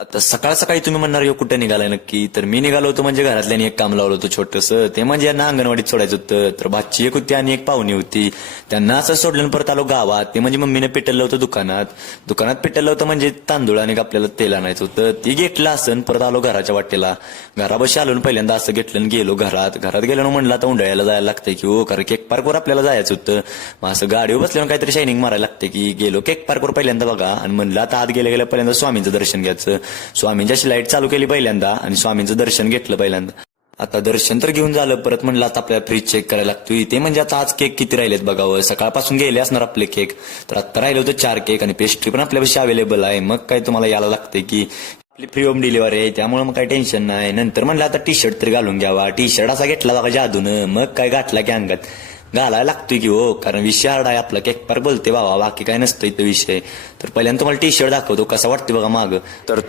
आता सकाळ सकाळी तुम्ही म्हणणार यो कुठे निघालाय नक्की, तर मी निघालो होतो म्हणजे घरातल्यानी एक काम लावलं होतं छोटंसं. ते म्हणजे यांना अंगणवाडीत सोडायचं होतं. तर भाची एक होती आणि एक पाहुणी होती. त्यांना असं सोडलं आणि परत आलो गावात. ते म्हणजे मम्मीने पिटलं होतं दुकानात पिटलं होतं म्हणजे तांदूळ आणि आपल्याला तेल आणायचं होतं. ती घेतलं असं परत आलो घराच्या वाटेला. घरापाशी आलो आणि पहिल्यांदा असं घेतलं आणि गेलो घरात गेलो म्हणलं आता उंडाळ्याला जायला लागतंय की हो, कारण केक पार्कवर आपल्याला जायचं होतं. मग असं गाडीवर बसल्यावर काहीतरी शायनिंग मारायला लागते की गेलो केक पार्कवर पहिल्यांदा बघा आणि म्हणलं आता आत गेल्या पहिल्यांदा स्वामींचं दर्शन घ्यायचं. स्वामींची अशी लाईट चालू केली पहिल्यांदा आणि स्वामींचं दर्शन घेतलं पहिल्यांदा. आता दर्शन तर घेऊन झालं, परत म्हणलं आता आपल्याला फ्रीज चेक करायला लागतोय. ते म्हणजे आता आज केक किती राहिलेत बघावं. सकाळपासून गेले असणार आपले केक, तर आता राहिले होते 4 केक आणि पेस्ट्री पण आपल्यापाशी अवेलेबल आहे. मग काय तुम्हाला यायला लागतंय की आपली फ्री होम डिलिव्हरी आहे, त्यामुळे मग काही टेन्शन नाही. नंतर म्हणलं आता टी शर्ट तरी घालून घ्यावा. टी शर्ट असा घेतला बघा जादूनं, मग काय घातला की अंगात घालायला लागतोय की हो, कारण विषय हार्ड आहे आपला. केक पार्क बोलते बाबा, बाकी काय नसतं इथं विषय. तर पहिल्यांदा तुम्हाला टी शर्ट दाखवतो कसा वाटतं बघा मागं. तर